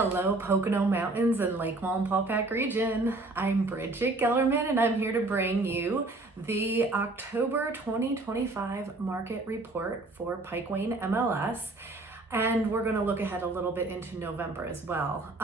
Hello, Pocono Mountains and Lake Wallenpaupack region. I'm Bridget Gelderman and I'm here to bring you the October 2025 market report for Pike MLS. And we're going to look ahead a little bit into November as well.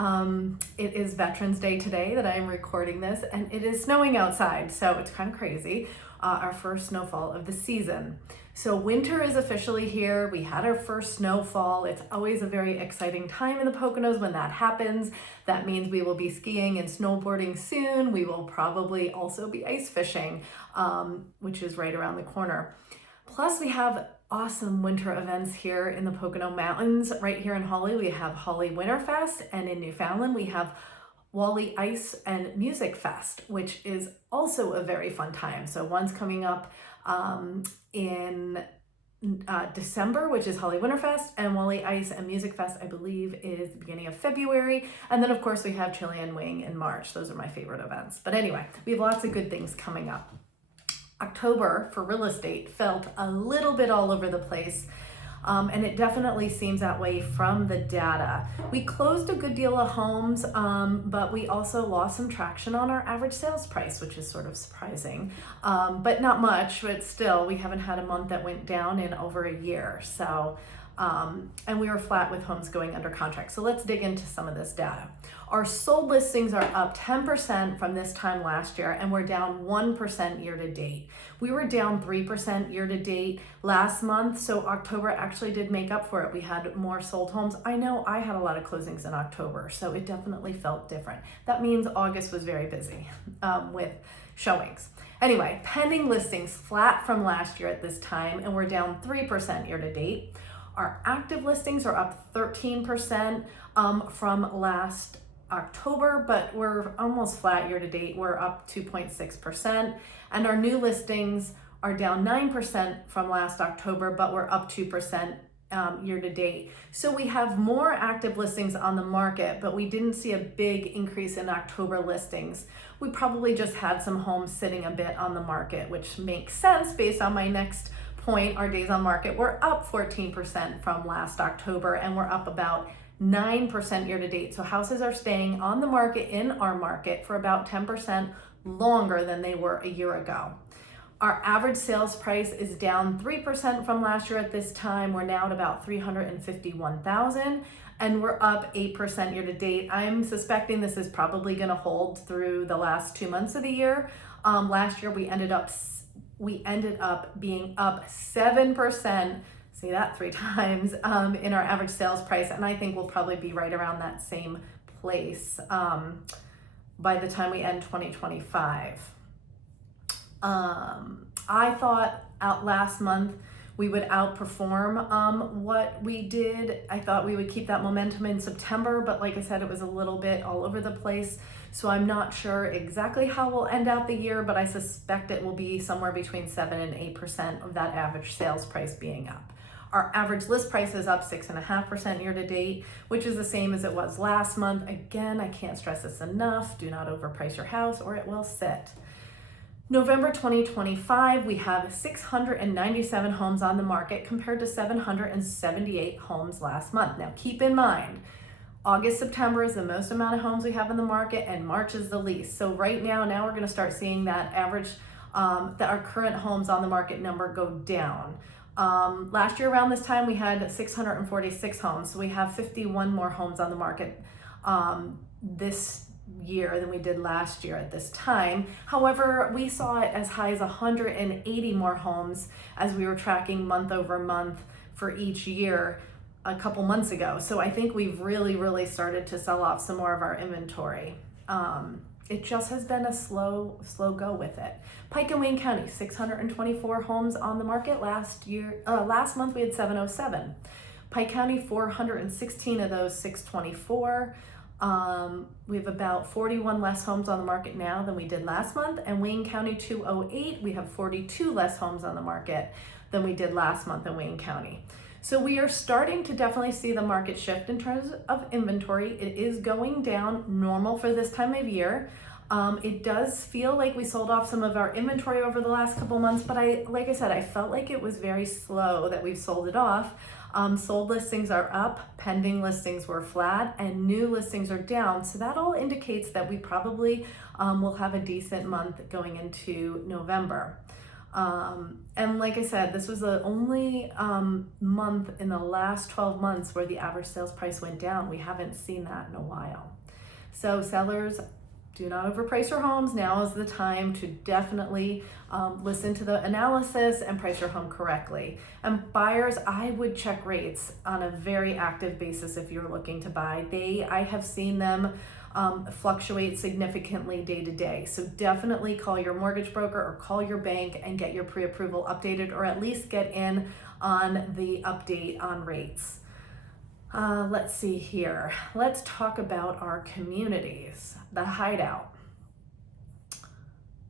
It is Veterans Day today that I am recording this, and it is snowing outside, so it's kind of crazy. Our first snowfall of the season. So winter is officially here. We had our first snowfall. It's always a very exciting time in the Poconos when that happens. That means we will be skiing and snowboarding soon. We will probably also be ice fishing, which is right around the corner. Plus, we have awesome winter events here in the Pocono Mountains. Right here in Hawley, we have Hawley Winterfest, and in Newfoundland, we have Wally Ice and Music Fest, which is also a very fun time. So one's coming up in December, which is Hawley Winterfest, and Wally Ice and Music Fest, I believe, is the beginning of February. And then, of course, we have Chilean Wing in March. Those are my favorite events. But anyway, we have lots of good things coming up. October for real estate felt a little bit all over the place. And it definitely seems that way from the data. We closed a good deal of homes, but we also lost some traction on our average sales price, which is sort of surprising, but not much, but still, we haven't had a month that went down in over a year. So, and we were flat with homes going under contract. So let's dig into some of this data. Our sold listings are up 10% from this time last year, and we're down 1% year to date. We were down 3% year to date last month, so October actually did make up for it. We had more sold homes. I know I had a lot of closings in October, so it definitely felt different. That means August was very busy with showings. Anyway, pending listings flat from last year at this time, and we're down 3% year to date. Our active listings are up 13% from last October, but we're almost flat year to date. We're up 2.6%. And our new listings are down 9% from last October, but we're up 2% year to date. So we have more active listings on the market, but we didn't see a big increase in October listings. We probably just had some homes sitting a bit on the market, which makes sense based on my next point. Our days on market were up 14% from last October, and we're up about 9% year to date. So houses are staying on the market in our market for about 10% longer than they were a year ago. Our average sales price is down 3% from last year at this time. We're now at about $351,000, and we're up 8% year to date. I'm suspecting this is probably going to hold through the last 2 months of the year. Last year we ended up being up 7%. Say that 3 times in our average sales price, and I think we'll probably be right around that same place by the time we end 2025. I thought last month we would outperform what we did. I thought we would keep that momentum in September, but like I said, it was a little bit all over the place. So I'm not sure exactly how we'll end out the year, but I suspect it will be somewhere between 7 and 8% of that average sales price being up. Our average list price is up 6.5% year to date, which is the same as it was last month. Again, I can't stress this enough. Do not overprice your house or it will sit. November 2025, we have 697 homes on the market compared to 778 homes last month. Now keep in mind, August, September is the most amount of homes we have in the market, and March is the least. So right now we're going to start seeing that average, that our current homes on the market number go down. Last year around this time we had 646 homes, so we have 51 more homes on the market this year than we did last year at this time. However, we saw it as high as 180 more homes as we were tracking month over month for each year a couple months ago. So I think we've really started to sell off some more of our inventory. It just has been a slow go with it. Pike and Wayne County, 624 homes on the market last year. Last month we had 707. Pike County, 416 of those 624. We have about 41 less homes on the market now than we did last month. And Wayne County, 208, we have 42 less homes on the market than we did last month in Wayne County. So we are starting to definitely see the market shift in terms of inventory. It is going down, normal for this time of year. It does feel like we sold off some of our inventory over the last couple months, but like I said, I felt like it was very slow that we've sold it off. Sold listings are up, pending listings were flat, and new listings are down. So that all indicates that we probably will have a decent month going into November. And like I said, this was the only month in the last 12 months where the average sales price went down. We haven't seen that in a while. So sellers, do not overprice your homes. Now is the time to definitely listen to the analysis and price your home correctly. And buyers, I would check rates on a very active basis if you're looking to buy. I have seen them fluctuate significantly day to day. So definitely call your mortgage broker or call your bank and get your pre-approval updated, or at least get in on the update on rates. Let's see here. Let's talk about our communities. The Hideout.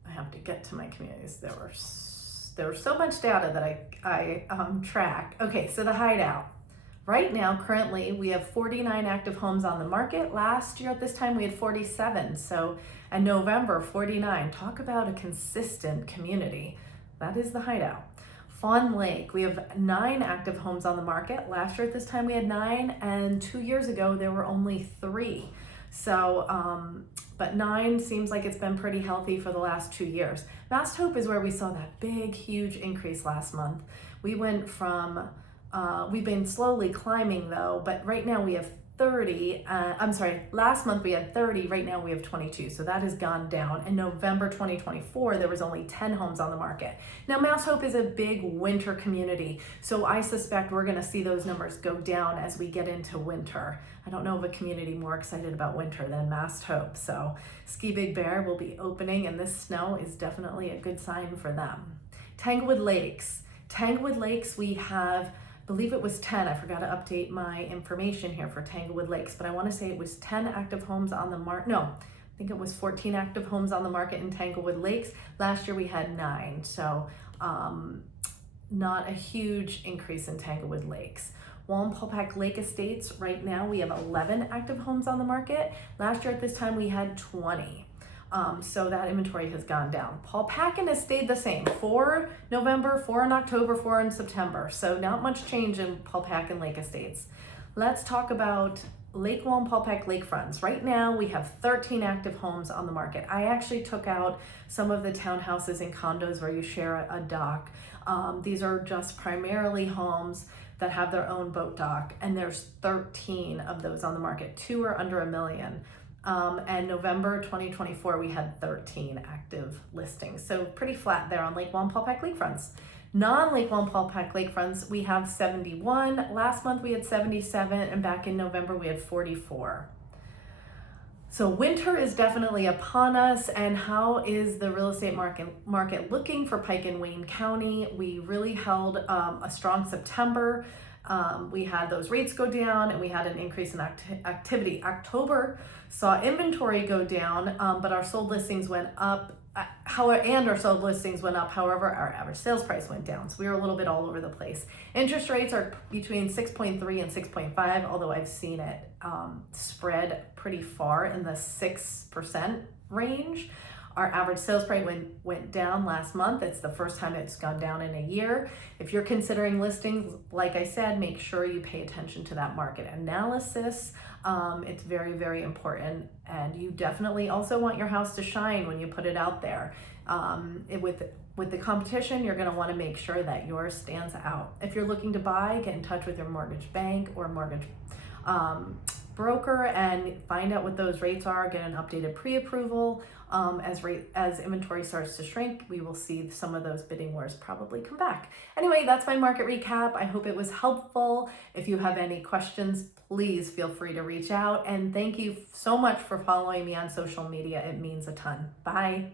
I have to get to my communities. There was so much data that I tracked. Okay, so the Hideout. Right now, currently, we have 49 active homes on the market. Last year at this time, we had 47. So in November, 49. Talk about a consistent community. That is the Hideout. Fawn Lake, we have 9 active homes on the market. Last year at this time we had 9, and 2 years ago there were only 3. So, but 9 seems like it's been pretty healthy for the last 2 years. Mast Hope is where we saw that big, huge increase last month. We went from, we've been slowly climbing though, but right now we have 30, last month we had 30, right now we have 22, so that has gone down. In November 2024, there was only 10 homes on the market. Now, Mast Hope is a big winter community, so I suspect we're gonna see those numbers go down as we get into winter. I don't know of a community more excited about winter than Mast Hope, so Ski Big Bear will be opening, and this snow is definitely a good sign for them. Tanglewood Lakes. Tanglewood Lakes, we have, I believe it was 10. I forgot to update my information here for Tanglewood Lakes, but I want to say it was 10 active homes on the market. No, I think it was 14 active homes on the market in Tanglewood Lakes. Last year we had 9, so not a huge increase in Tanglewood Lakes. Wallenpaupack Lake Estates, right now we have 11 active homes on the market. Last year at this time we had 20. So that inventory has gone down. Paupack has stayed the same. 4 November, 4 in October, 4 in September. So not much change in Paupack and Lake Estates. Let's talk about Lake Wallenpaupack lakefronts. Right now we have 13 active homes on the market. I actually took out some of the townhouses and condos where you share a dock. These are just primarily homes that have their own boat dock, and there's 13 of those on the market. 2 are under $1 million. And November 2024, we had 13 active listings. So pretty flat there on Lake Wallenpaupack lakefronts. Non-Lake Wallenpaupack lakefronts, we have 71. Last month we had 77, and back in November we had 44. So winter is definitely upon us, and how is the real estate market looking for Pike and Wayne County? We really held a strong September. We had those rates go down, and we had an increase in activity. October saw inventory go down, but our sold listings went up. Our sold listings went up. However, our average sales price went down. So we were a little bit all over the place. Interest rates are between 6.3 and 6.5, although I've seen it spread pretty far in the 6% range. Our average sales price went down last month. It's the first time it's gone down in a year. If you're considering listings, like I said, make sure you pay attention to that market analysis. It's very, very important. And you definitely also want your house to shine when you put it out there. With the competition, you're going to want to make sure that yours stands out. If you're looking to buy, get in touch with your mortgage bank or mortgage broker and find out what those rates are. Get an updated pre-approval. As inventory starts to shrink, we will see some of those bidding wars probably come back. Anyway, that's my market recap. I hope it was helpful. If you have any questions, please feel free to reach out. And thank you so much for following me on social media. It means a ton. Bye.